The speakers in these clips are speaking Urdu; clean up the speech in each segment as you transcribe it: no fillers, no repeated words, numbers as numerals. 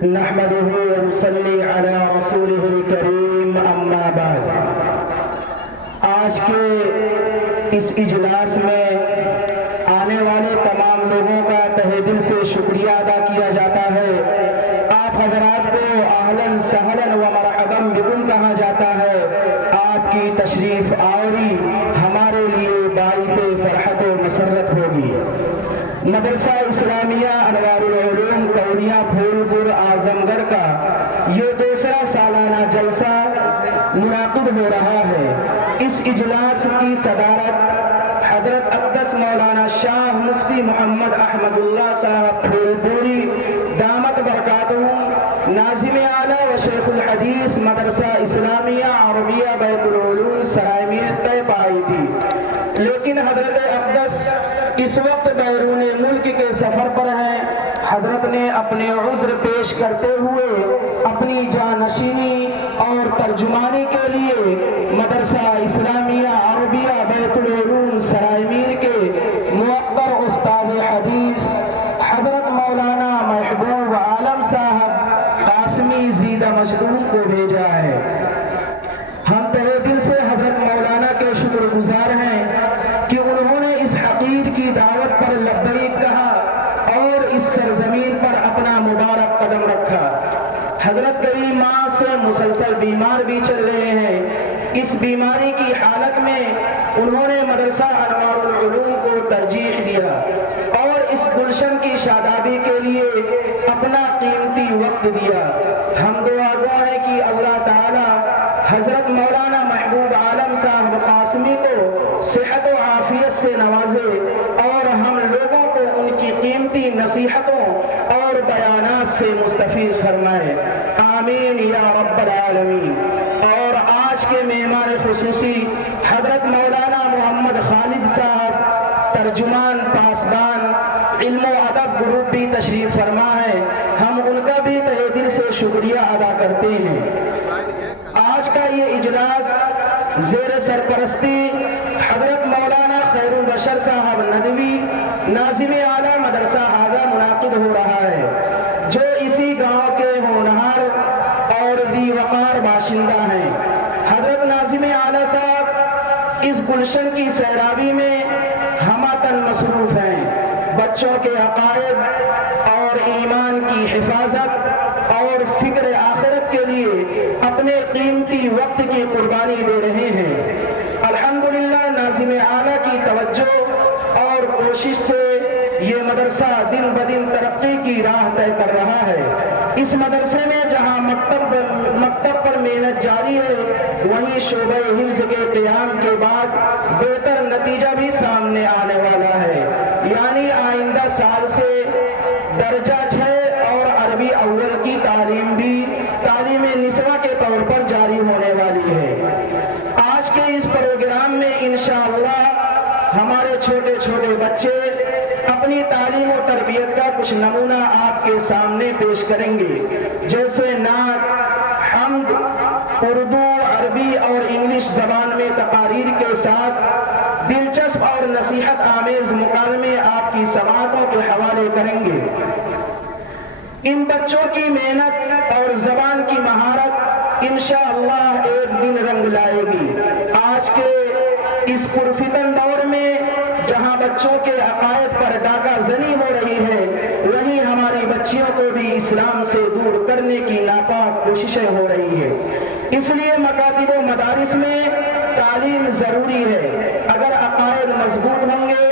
نحمده ونصلي على رسوله الكريم اما بعد۔ آج کے اس اجلاس میں آنے والے تمام لوگوں کا تہہ دل سے شکریہ ادا کیا جاتا ہے۔ آپ حضرات کو اہلاً سہلاً و مرحباً بکم کہا جاتا ہے۔ آپ کی تشریف آوری ہمارے لیے باعث فرحت و مسرت ہوگی۔ مدرسہ اسلامیہ انوار العلوم کوریا پھولپور اعظم گڑھ کا یہ دوسرا سالانہ جلسہ منعقد ہو رہا ہے۔ اس اجلاس کی صدارت حضرت اقدس مولانا شاہ مفتی محمد احمد اللہ صاحب پھولپوری دامت برکاتہ ناظم اعلیٰ و شیخ الحدیث مدرسہ اسلامیہ عربیہ بیت العلوم سرائے میر طے پائی تھی، لیکن حضرت اقدس اس وقت بیرون ملک کے سفر پر ہیں۔ حضرت نے اپنے عذر پیش کرتے ہوئے اپنی جانشینی اور ترجمانی کے لیے مدرسہ اسلامیہ عربیہ بیت العلوم سرائے میر کے موقر استاد حدیث حضرت مولانا محبوب عالم صاحب قاسمی زیدہ مجدود کو بھیجا ہے۔ ہم تہہ دل سے حضرت مولانا کے شکر گزار ہیں کہ انہوں نے اس حقیر کی دعوت پر لبیک کہا اور اس سرزمین پر اپنا مبارک قدم رکھا۔ حضرت قریب ماہ سے مسلسل بیمار بھی چل رہے ہیں۔ اس بیماری کی حالت میں انہوں نے مدرسہ انوار العلوم کو ترجیح دیا اور اس گلشن کی شادابی کے لیے اپنا قیمتی وقت دیا۔ ہم دعا گو ہیں کہ اللہ تعالی حضرت مولانا محبوب عالم صاحب قاسمی کو صحت و عافیت سے نوازے اور ہم لوگوں کو ان کی قیمتی نصیحتوں اور بیانات سے مستفید فرمائے، آمین یا رب العالمین۔ اور آج کے مہمان خصوصی حضرت مولانا محمد خالد صاحب ترجمان پاسبان علم و ادب گروپ بھی تشریف فرما ہے، ہم ان کا بھی تہہ دل سے شکریہ ادا کرتے ہیں۔ آج کا یہ اجلاس زیر سرپرستی حضرت مولانا خیر البشر صاحب ندوی ناظم اعلیٰ مدرسہ آگا منعقد ہو رہا ہے، جو اسی گاؤں کے ہونہار اور ذی وقار باشندہ ہیں۔ حضرت ناظم اعلیٰ صاحب اس گلشن کی سیرابی میں ہماتن مصروف ہیں۔ بچوں کے عقائد اور ایمان کی حفاظت اور فکر آخرت کے لیے اپنے قیمتی وقت کی قربانی دے رہے ہیں۔ الحمدللہ ناظم اعلیٰ کی توجہ اور کوشش سے یہ مدرسہ دن بدن ترقی کی راہ طے کر رہا ہے۔ اس مدرسے میں جہاں مکتب پر محنت جاری ہے، وہیں شعبہ حفظ کے قیام کے بعد بہتر نتیجہ بھی سامنے آنے والا ہے، یعنی آئندہ سال سے درجہ 6 اور عربی اول کی تعلیم بھی تعلیم نسواں کے طور پر جاری ہونے والی ہے۔ آج کے اس پروگرام میں انشاءاللہ ہمارے چھوٹے چھوٹے بچے اپنی تعلیم و تربیت کا کچھ نمونہ آپ کے سامنے پیش کریں گے، جیسے نعت، حمد، اردو، عربی اور انگلش زبان میں تقاریر کے ساتھ دلچسپ اور نصیحت آمیز مکالمے آپ کی سماعتوں کے حوالے کریں گے۔ ان بچوں کی محنت اور زبان کی مہارت انشاءاللہ ایک دن رنگ لائے گی۔ آج کے اس پرفتن دور میں جہاں بچوں کے عقائد پر ڈاکہ زنی ہو رہی ہے، وہیں ہماری بچیوں کو بھی اسلام سے دور کرنے کی ناپاک کوششیں ہو رہی ہے۔ اس لیے مکاتب و مدارس میں تعلیم ضروری ہے۔ اگر عقائد مضبوط ہوں گے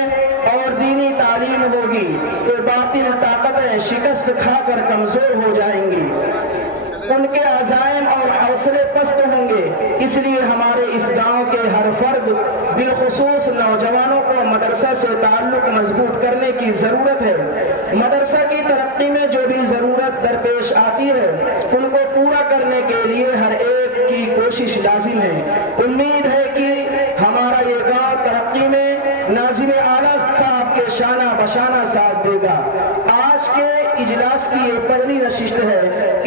اور دینی تعلیم ہوگی تو باطل طاقتیں شکست کھا کر کمزور ہو جائیں گی، ان کے عزائم اور حوصلے پست ہوں گے۔ اس لیے ہمارے اس گاؤں کے ہر فرد بالخصوص نوجوانوں کو مدرسہ سے تعلق مضبوط کرنے کی ضرورت ہے۔ مدرسہ کی ترقی میں جو بھی ضرورت درپیش آتی ہے ان کو پورا کرنے کے لیے ہر ایک کی کوشش لازم ہے۔ امید ہے کہ ہمارا یہ گاؤں ترقی میں ناظم اعلیٰ صاحب کے شانہ بشانہ ساتھ دے گا۔ آج کے اجلاس کی یہ پہلی نشست ہے،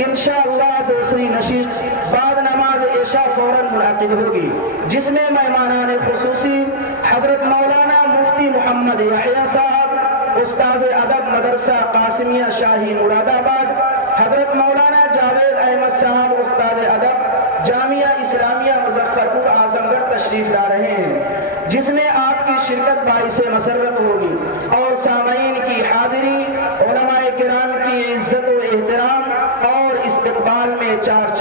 انشاءاللہ دوسری نشست بعد نماز عشاء فوراً منعقد ہوگی، جس میں مہمانان خصوصی حضرت مولانا مفتی محمد یحییٰ صاحب استاذ ادب مدرسہ قاسمیہ شاہی مراد آباد، حضرت مولانا اسلامیہ مظفرپور اعظم گڑھ تشریف لا رہے ہیں، جس میں آپ کی شرکت باعث مسرت ہوگی اور سامعین کی حاضری، علماء کرام کی عزت و احترام اور استقبال میں چار